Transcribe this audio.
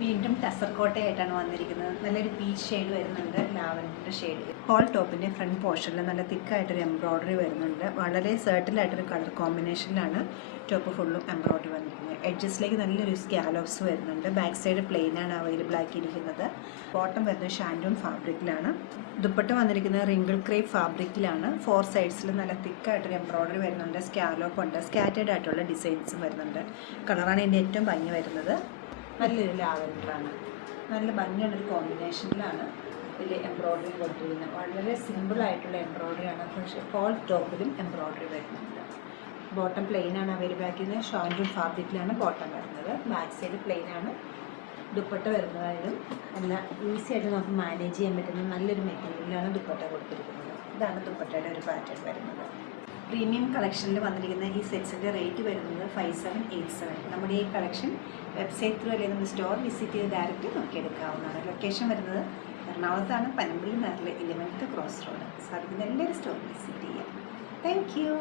വീണ്ടും ടസർ കോട്ടയായിട്ടാണ് വന്നിരിക്കുന്നത്. നല്ലൊരു പീച്ച് ഷെയ്ഡ് വരുന്നുണ്ട്, ലാവൻഡർ ഷെയ്ഡ്. ഹോൾ ടോപ്പിൻ്റെ ഫ്രണ്ട് പോർഷനിൽ നല്ല തിക്കായിട്ടൊരു എംബ്രോയ്ഡറി വരുന്നുണ്ട്. വളരെ സെർട്ടിലായിട്ടൊരു കളർ കോമ്പിനേഷനിലാണ് ടോപ്പ് ഫുള്ളും എംബ്രോയ്ഡറി വന്നിരിക്കുന്നത്. എഡ്ജസിലേക്ക് നല്ലൊരു സ്കാലോപ്സ് വരുന്നുണ്ട്. ബാക്ക് സൈഡ് പ്ലെയിനാണ് അവൈലബിൾ ആക്കിയിരിക്കുന്നത്. ബോട്ടം വരുന്നത് ഷാൻഡൂൺ ഫാബ്രിക്കിലാണ്. ദുപ്പട്ട വന്നിരിക്കുന്നത് റിങ്കിൾ ക്രേപ്പ് ഫാബ്രിക്കിലാണ്. 4 സൈഡ്സിൽ നല്ല തിക്കായിട്ടൊരു എംബ്രോയ്ഡറി വരുന്നുണ്ട്. സ്കാലോപ്പ് ഉണ്ട്. സ്കാറ്റേഡ് ആയിട്ടുള്ള ഡിസൈൻസും വരുന്നുണ്ട്. കളറാണ് ഇതിൻ്റെ ഏറ്റവും ഭംഗി വരുന്നത്. നല്ലൊരു ലാവൻഡറാണ്. നല്ല ഭംഗിയുള്ളൊരു കോമ്പിനേഷനിലാണ് ഇതിൽ എംബ്രോയ്ഡറി കൊടുത്തിരിക്കുന്നത്. വളരെ സിമ്പിളായിട്ടുള്ള എംബ്രോയ്ഡറിയാണ്. പക്ഷേ ഹോൾ ടോപ്പിലും എംബ്രോയ്ഡറി വരുന്നുണ്ട്. ബോട്ടം പ്ലെയിനാണ് അവൈലബിൾ ആക്കിയത്. ഷാൻഡൂൺ ഫാബ്രിക്കിലാണ് ബോട്ടം വരുന്നത്. ബാക്ക് സൈഡ് പ്ലെയിനാണ്. ദുപ്പട്ട വരുന്നതായാലും നല്ല ഈസി ആയിട്ട് നമുക്ക് മാനേജ് ചെയ്യാൻ പറ്റുന്ന നല്ലൊരു മെറ്റീരിയലാണ് ദുപ്പട്ട കൊടുത്തിരിക്കുന്നത്. ഇതാണ് ദുപ്പട്ടയുടെ ഒരു പാറ്റേൺ വരുന്നത്. പ്രീമിയം കളക്ഷനിൽ വന്നിരിക്കുന്ന ഈ സെറ്റ്സിൻ്റെ റേറ്റ് വരുന്നത് 5787. നമ്മുടെ ഈ കളക്ഷൻ വെബ്സൈറ്റ് ത്രൂ അല്ലെങ്കിൽ നമ്മൾ സ്റ്റോർ വിസിറ്റ് ചെയ്ത് ഡയറക്റ്റ് നോക്കിയെടുക്കാവുന്നതാണ്. ലൊക്കേഷൻ വരുന്നത് എറണാകുളത്താണ്, പനമ്പള്ളി നാട്ടിലെ 11th ക്രോസ് റോഡ്. സാധിക്കുന്ന എല്ലാവരും സ്റ്റോർ വിസിറ്റ് ചെയ്യാം. Thank you.